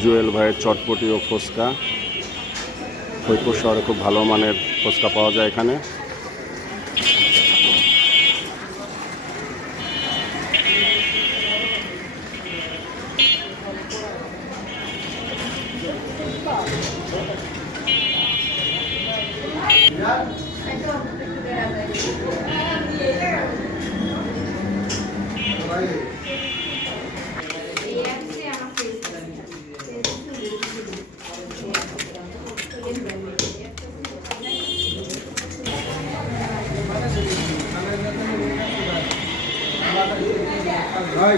জুয়েল ভাইয়ের চটপটি ও ফুচকা ফরিদপুর শহরে খুব ভালো মানের ফুচকা পাওয়া যায় এখানে। ভাই